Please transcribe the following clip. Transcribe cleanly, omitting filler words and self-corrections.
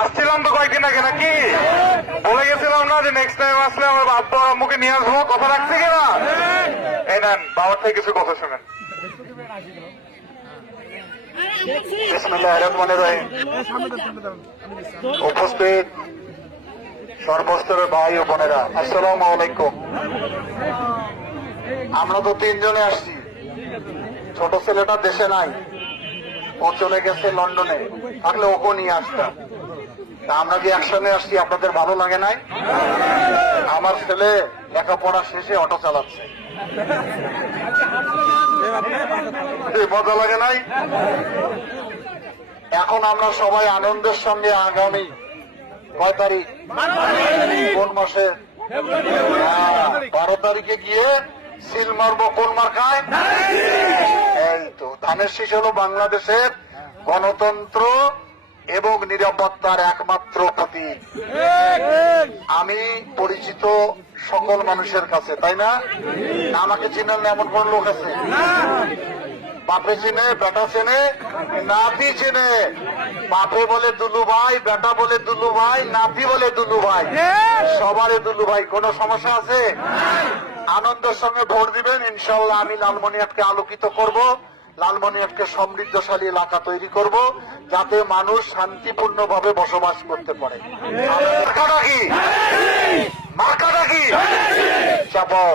আসছিলাম তো কয়েকদিন আগে নাকি বলে গেছিলাম না যে নেক্সট টাইম আসলে আমার বাবা আম্মুকে নিয়ে আসবো, কথা রাখছে কিনা? এই নেন বাবার থেকে কিছু কথা শোনেন। বিসমিল্লাহির রহমানির রহিম। উপস্থিত সর্বস্তরের ভাই ও বোনেরা, আসসালামু আলাইকুম। আমরা তো তিনজনে আসছি, ছোট ছেলেটা দেশে নাই, ও চলে গেছে লন্ডনে, থাকলে ওকে নিয়ে আসতাম। তা আমরা যে একসঙ্গে আসছি আপনাদের ভালো লাগে নাই? আমার ছেলে লেখাপড়া শেষে অটো চালাচ্ছে, মজা লাগে নাই? এখন আমরা সবাই আনন্দের সঙ্গে আগামী কয় তারিখ, কোন মাসে, 12 তারিখে গিয়ে সিল মারবো কোন মার্কায়? এই তো ধানের শীষ হলো বাংলাদেশের গণতন্ত্র এবং নিরাপত্তার একমাত্র প্রতীক। আমি পরিচিত সকল মানুষের কাছে, তাই না? আমাকে চিনেন এমন কোন লোক আছে? বাপে চিনে, বেটা চেনে, নাতি চেনে। বাপে বলে দুলু ভাই, বেটা বলে দুলু ভাই, নাতি বলে দুলু ভাই, সবারে দুলু ভাই। কোন সমস্যা আছে? আনন্দের সঙ্গে ভোট দিবেন, ইনশাল্লাহ আমি লালমনিরহাটকে আলোকিত করব, লালমনিরহাটকে সমৃদ্ধশালী এলাকা তৈরি করব, যাতে মানুষ শান্তিপূর্ণভাবে বসবাস করতে পারে। মার্কাটা কি? মার্কাটা কি? চাপাও।